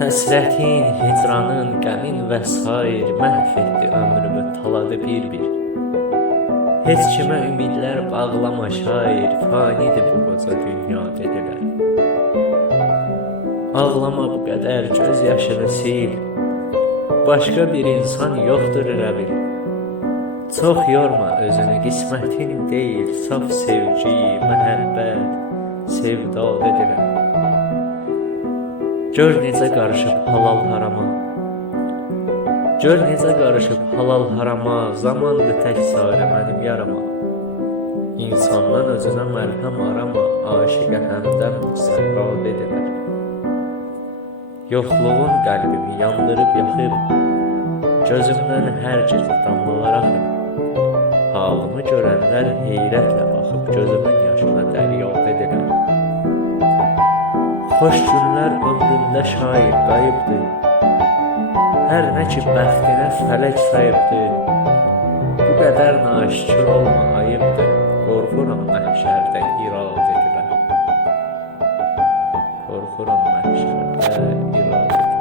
Həsrətin, hicranın, qəmin və sair məhv etdi ömrümü taladı bir-bir. Heç kimə ümidlər bağlama şair, fanidir bu qoca dünya dedilər. Ağlama bu qədər göz yaşını sil. Başqa bir insan yoxdur elə bil. Çox yorma özünü, qismətin deyil, saf sevgi, məhəbbət, sevda dedilər. Gör necə qarışıb halal harama. Gör necə qarışıb halal harama, zamandır tək sarə mənim yarama. İnsandan özünə məlhəm arama, aşiqə həmdəm səbra dedilər. Yoxluğun qəlbimi yandırıb yaxıb, gözümdən hər gecə damlalar axıb. Halımı görənlər heyrətlə baxıb gözümün yaşına dərya dedilər. Xoş günlər ömründə şair qayıbdır. Hər nə ki bəxtinə fələk sayıbdır. Bu qədər naşükür olma ayıbdır. Qorxuram məhşərdə irad edilər. Qorxuram məhşərdə irad edilər.